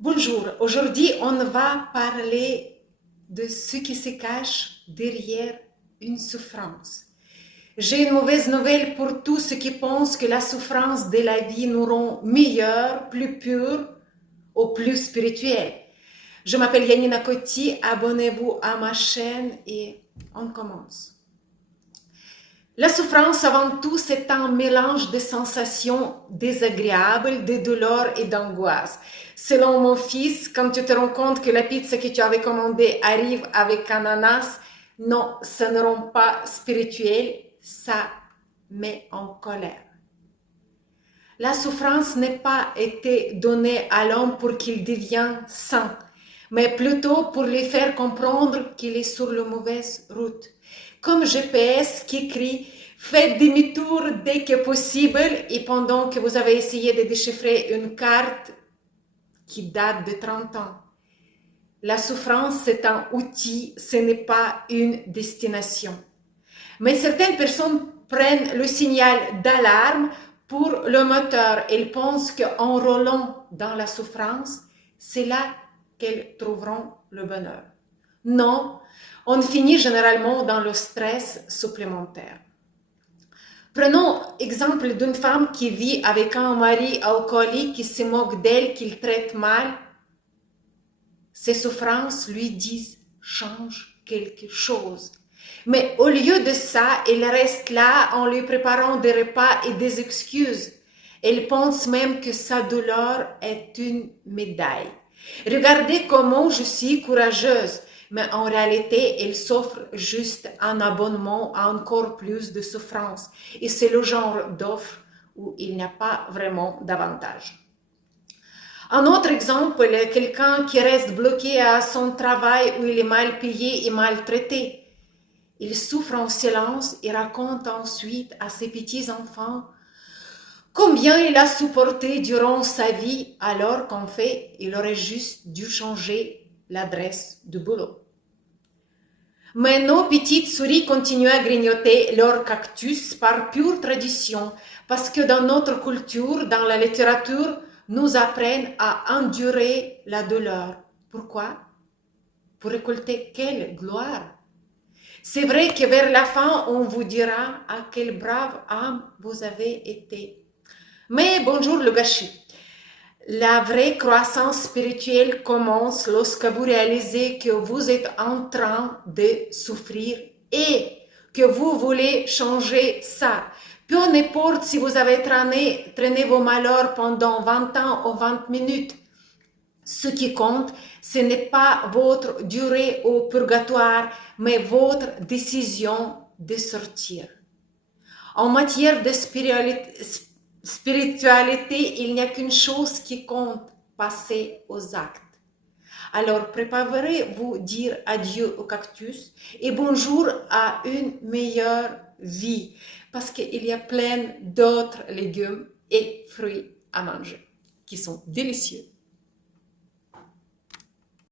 Bonjour, aujourd'hui on va parler de ce qui se cache derrière une souffrance. J'ai une mauvaise nouvelle pour tous ceux qui pensent que la souffrance de la vie nous rend meilleurs, plus purs ou plus spirituels. Je m'appelle Yanina Coty, abonnez-vous à ma chaîne et on commence. La souffrance, avant tout, c'est un mélange de sensations désagréables, de douleur et d'angoisse. Selon mon fils, quand tu te rends compte que la pizza que tu avais commandée arrive avec ananas, non, ça ne rend pas spirituel, ça met en colère. La souffrance n'est pas été donnée à l'homme pour qu'il devienne saint, mais plutôt pour lui faire comprendre qu'il est sur la mauvaise route. Comme GPS qui crie « Faites demi-tour dès que possible » et pendant que vous avez essayé de déchiffrer une carte qui date de 30 ans. La souffrance, c'est un outil, ce n'est pas une destination. Mais certaines personnes prennent le signal d'alarme pour le moteur. Elles pensent qu'en roulant dans la souffrance, c'est là qu'elles trouveront le bonheur. Non, on finit généralement dans le stress supplémentaire. Prenons exemple d'une femme qui vit avec un mari alcoolique qui se moque d'elle, qu'il traite mal. Ses souffrances lui disent « change quelque chose ». Mais au lieu de ça, elle reste là en lui préparant des repas et des excuses. Elle pense même que sa douleur est une médaille. Regardez comment je suis courageuse. Mais en réalité, elle s'offre juste un abonnement à encore plus de souffrance. Et c'est le genre d'offre où il n'y a pas vraiment d'avantage. Un autre exemple, quelqu'un qui reste bloqué à son travail où il est mal payé et maltraité. Il souffre en silence et raconte ensuite à ses petits-enfants combien il a supporté durant sa vie alors qu'en fait, il aurait juste dû changer l'adresse du boulot. Mais nos petites souris continuent à grignoter leur cactus par pure tradition parce que dans notre culture, dans la littérature, nous apprennent à endurer la douleur. Pourquoi? Pour récolter quelle gloire? C'est vrai que vers la fin, on vous dira à quelle brave âme vous avez été. Mais bonjour le gâchis. La vraie croissance spirituelle commence lorsque vous réalisez que vous êtes en train de souffrir et que vous voulez changer ça. Peu importe si vous avez traîné vos malheurs pendant 20 ans ou 20 minutes. Ce qui compte, ce n'est pas votre durée au purgatoire, mais votre décision de sortir. En matière de spiritualité, il n'y a qu'une chose qui compte, passer aux actes. Alors, préparez-vous dire adieu au cactus et bonjour à une meilleure vie, parce qu'il y a plein d'autres légumes et fruits à manger qui sont délicieux.